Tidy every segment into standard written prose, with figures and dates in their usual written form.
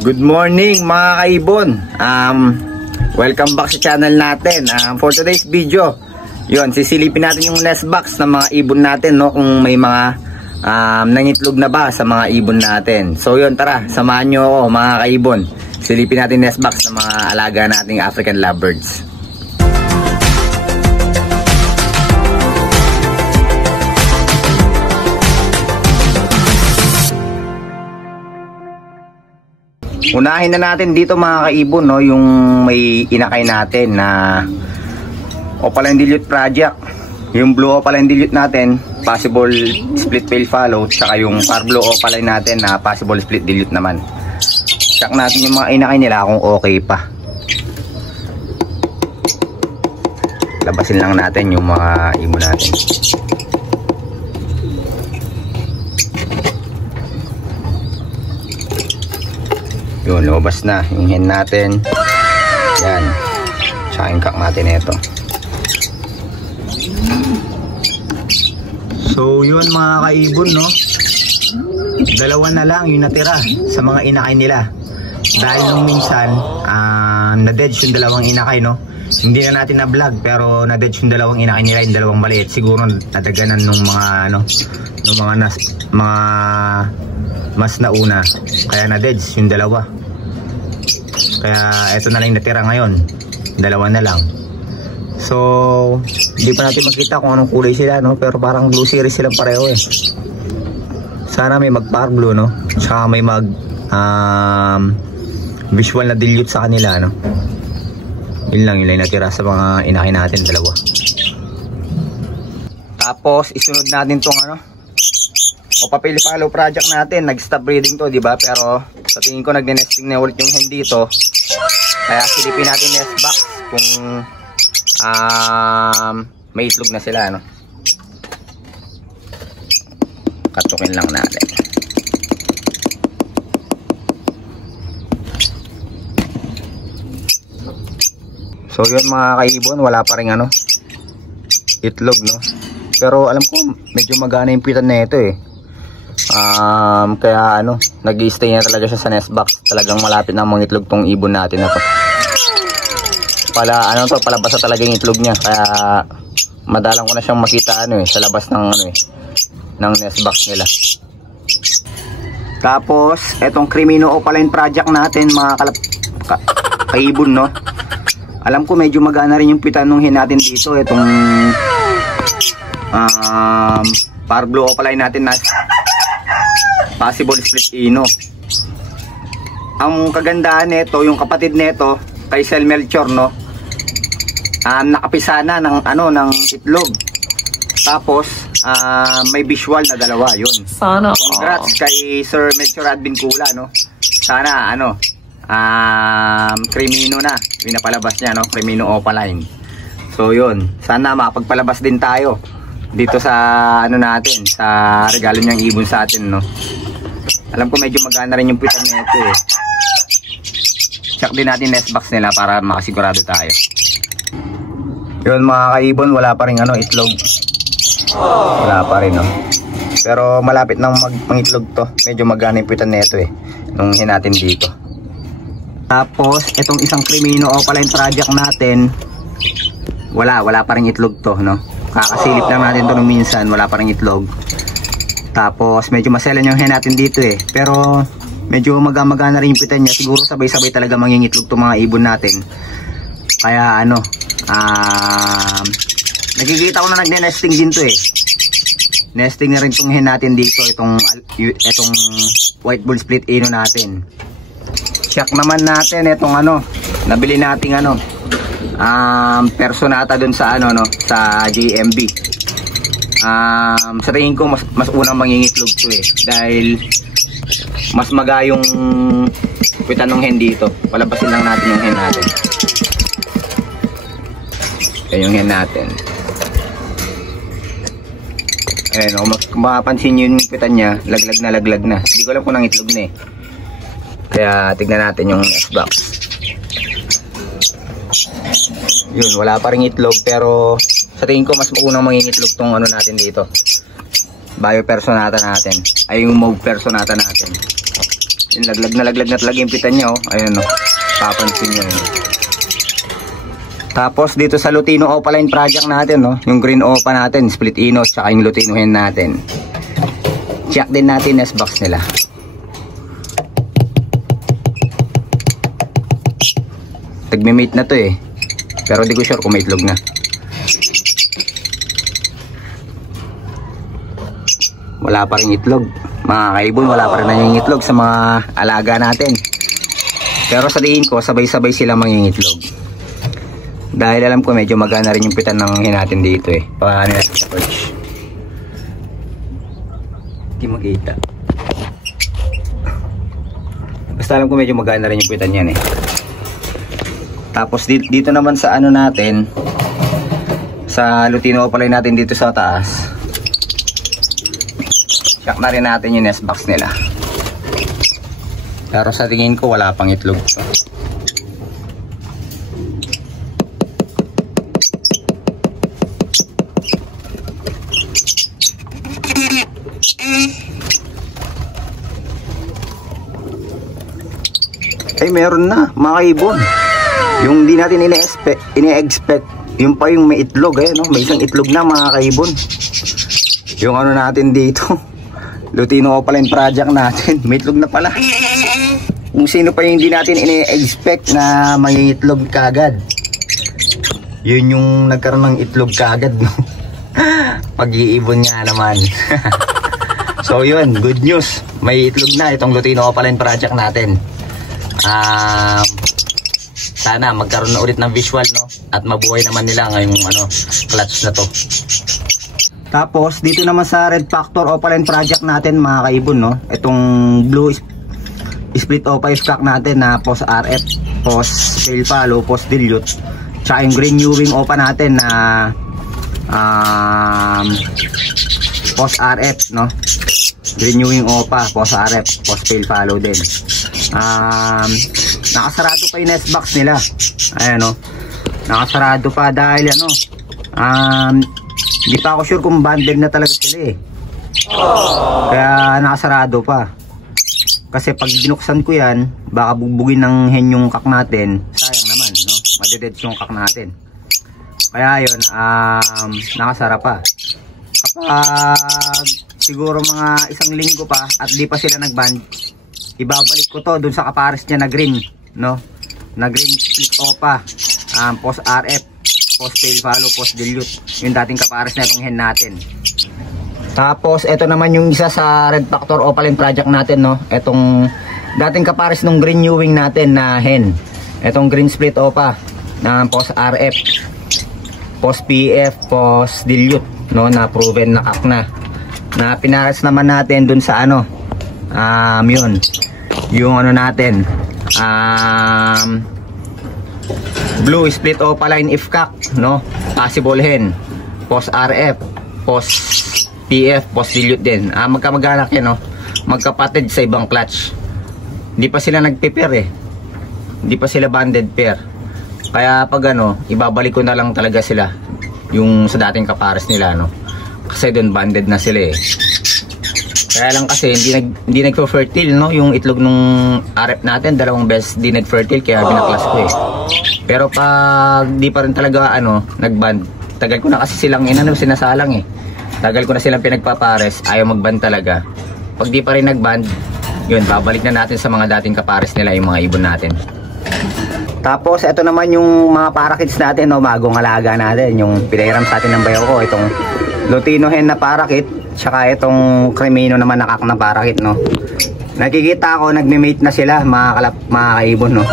Good morning mga kaibon. Welcome back sa channel natin. For today's video, yun, sisilipin natin yung nest box ng mga ibon natin, no? Kung may mga nangitlog na ba sa mga ibon natin. So yun, tara, samahan nyo ako mga kaibon. Silipin natin nest box ng mga alaga nating African lovebirds. Unahin na natin dito mga kaibon, no, yung may inakay natin na Opaline Dilute project. Yung blue Opaline Dilute natin, possible split tail fallow, saka yung Parblo Opaline natin na possible split dilute naman. Check natin yung mga inakay nila kung okay pa. Labasin lang natin yung mga ibon natin. Yun, lumabas na yung hen natin. Yan. Tsaka yung cock natin ito. So yun mga kaibon, no, dalawa na lang yung natira sa mga inakay nila. Dahil nung minsan na-dead yung dalawang inakay, no. Hindi na natin na-vlog pero na-dead yung dalawang inakay nila, yung dalawang maliit. Siguro nadaganan nung mga ano, nung mga mas nauna. Kaya na-dead yung dalawa. Kaya eto na lang natira ngayon. Dalawa na lang. So, hindi pa natin makita kung anong kulay sila, no? Pero parang blue series silang pareho eh. Sana may mag-par blue, no? Tsaka may mag visual na dilute sa kanila, no? Yun lang yung natira sa mga inakay natin, dalawa. Tapos, isunod natin tong ano, Opapili Follow project natin. Nag-stop breeding to, di ba? Pero sa tingin ko nag-nesting na ulit yung hen dito. Kaya silipin natin nest box kung may itlog na sila, no? Katukin lang natin. So yun mga kaibon, wala pa rin ano, itlog, no? Pero alam ko medyo magana yung pitan na ito eh. Kaya ano, nag-i-stay na talaga siya sa nest box. Talagang malapit na mangitlog tong ibon natin na to. Palabas na talaga yung itlog niya. Kaya madalang ko na siyang makita ano eh, sa labas ng ano eh, ng nest box nila. Tapos etong Crimino Opaline project natin mga kaibon, no. Alam ko medyo magana rin yung pitan nung hen natin dito. Etong Parblo Opaline natin na possible split ino. Ang kagandahan nito, yung kapatid nito kay Sel Melchor, no, nakapisa na ng ano, ng itlog. Tapos may visual na dalawa, yun. Sana congrats kay Sir Melchor Advincula, no. Sana ano, Crimino na pinapalabas niya, no, Crimino Opaline. So yun, sana makapagpalabas din tayo dito sa ano natin, sa regalo niyang ibon sa atin, no. Alam ko medyo magana rin yung pitan nito eh. Check din natin nest box nila para makasigurado tayo. Yun mga kaibon, wala pa rin ano, itlog. Wala pa rin, no. Pero malapit nang mangitlog to. Medyo magana yung pitan nito eh, nung hen natin dito. Tapos itong isang Crimino Opaline project natin, wala pa rin itlog to, no. Kakasilip lang natin to nung minsan, wala pa rin itlog. Tapos medyo maselan yung hen natin dito eh. Pero medyo magana rin yung pitan niya. Siguro sabay-sabay talaga mangingitlog itong mga ibon natin. Kaya ano, nakikita ko na nagne-nesting din to eh. Nesting na rin itong hen natin dito. Itong white bull split ino natin. Check naman natin itong ano, nabili nating ano, personata dun sa ano, no, sa JMB. Sa tingin ko mas unang mangingitlog to eh, dahil mas maga yung pitan ng hen dito. Palabasin lang natin yung hen natin. Ayan yung hen natin. Ayan, kung mapapansin nyo yung pitan niya, laglag na. Hindi ko alam kung nangitlog na eh. Kaya tignan natin yung nest box. Yun, wala pa rin itlog pero sa tingin ko mas unang mangingitlog tong ano natin dito. Bio personata natin. Ay yung mauve personata natin. Yung laglag na talaga yung pitan niya, oh. Ayun, oh. Papansin niyo yun. Tapos dito sa Lutino Opaline project natin, no, yung green opa natin, split inos, tsaka yung Lutino hen natin. Check din natin nest box nila. Nagme-mate na to eh. Pero di ko sure kung may itlog na. Wala pa rin itlog. Mga kaibon, wala pa rin na yung itlog sa mga alaga natin. Pero sa tingin ko, sabay-sabay sila mangingitlog. Dahil alam ko medyo magana rin yung pitan ng hen natin dito eh. Pakakanin natin sa perch. Hindi mag-kita. Basta alam ko medyo magana rin yung pitan yan eh. Tapos dito naman sa ano natin, sa Lutino Opaline natin dito sa taas, check na rin natin yung nest box nila. Pero sa tingin ko wala pang itlog to. Ay meron na mga ibon. Yung di natin ine-expect, yung pa yung may itlog, eh, no? May isang itlog na mga kaibon. Yung ano natin dito, Lutino Opaline project natin, may itlog na pala. Kung sino pa yung hindi natin ine-expect na may itlog kagad, yun yung nagkaroon ng itlog kagad, no? Pag-iibon nga naman. So yun, good news. May itlog na itong Lutino Opaline project natin. Sana magkaroon na ulit ng visual, no? At mabuhay naman nila ngayong ano, clutch na to. Tapos dito naman sa Red Factor Opaline project natin mga kaibon, no? Itong blue split opa stock natin na post RF, post tail follow, post dilute. Tsaka yung green new wing opa natin na post RF, no? Green new wing opa, post RF, post tail follow din. Nakasarado pa yung nest box nila. Ayan, no? Nakasarado pa dahil ano, hindi pa ako sure kung banded na talaga sila eh. Kaya nakasarado pa. Kasi pag binuksan ko yan, baka bugbugin ng hen yung kak natin. Sayang naman, no? Madededs yung kak natin. Kaya yun, nakasara pa. Kapag siguro mga isang linggo pa at di pa sila nagband, ibabalik ko to dun sa kapares niya na green, no? Na green split opa, post RF, post tail follow, post dilute. Yung dating kapares na itong hen natin. Tapos ito naman yung isa sa Red Factor Opaline project natin, no? Itong dating kapares ng green new wing natin na hen. Itong green split opa na post RF, post PF, post dilute, no? Na proven na kak na pinares naman natin dun sa ano, yun yung ano natin, blue split opaline ifkak, no? Possible hen, post RF, post PF, post dilute din. Magkamag-anak yan, no? Magkapatid sa ibang clutch. Hindi pa sila nagpe-pair eh. Hindi pa sila banded pair. Kaya pag ano, ibabalik ko na lang talaga sila yung sa dating kapares nila, no? Kasi doon banded na sila eh. Kaya lang kasi hindi nagpo-fertile, no? Yung itlog nung RF natin, dalawang beses di nag-fertile kaya binaklas ko eh. Pero pag di pa rin talaga ano, nagband. Tagal ko na kasi silang sinasalang eh. Tagal ko na silang pinagpapares, ayaw magband talaga. Pag di pa rin nagband, yun, babalik na natin sa mga dating kapares nila yung mga ibon natin. Tapos ito naman yung mga parakits natin, no? Bagong alaga natin, yung pinahiram sa atin ng bayaw ko, itong Lutino hen na parakit, tsaka itong Cremino naman nakak na parakit, no? Nakikita ko nagme-mate na sila mga kaibon, no?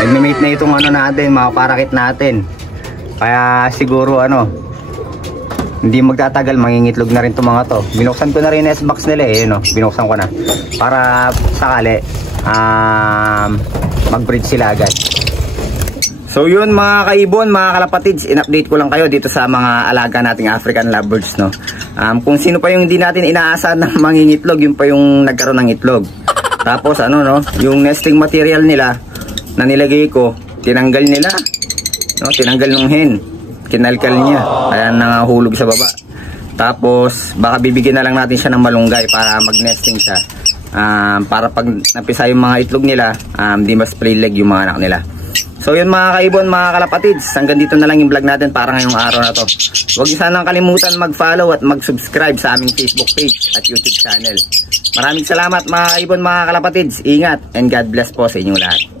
Nagme-mate na itong ano natin, mga parakit natin. Kaya siguro ano, hindi magtatagal, mangingitlog na rin itong mga to. Binuksan ko na rin nest box nila eh, no? Binuksan ko na para sakali mag-breed sila agad. So yun mga kaibon, mga kalapatids, in-update ko lang kayo dito sa mga alaga nating African lovebirds, no? Kung sino pa yung hindi natin inaasahan ng mangingitlog, yun pa yung nagkaroon ng itlog. Tapos ano, no, yung nesting material nila na nilagay ko, tinanggal nila, no? Tinanggal ng hen, kinalkal niya, kaya nangahulog sa baba. Tapos baka bibigyan na lang natin siya ng malunggay para mag-nesting siya. para pag napisa yung mga itlog nila, di mas play leg yung mga anak nila. So yun mga kaibon, mga kalapatids, hanggang dito na lang yung vlog natin para ngayong araw na to. Huwag niyo sanang kalimutan mag-follow at mag-subscribe sa aming Facebook page at YouTube channel. Maraming salamat mga kaibon, mga kalapatids. Ingat and God bless po sa inyong lahat.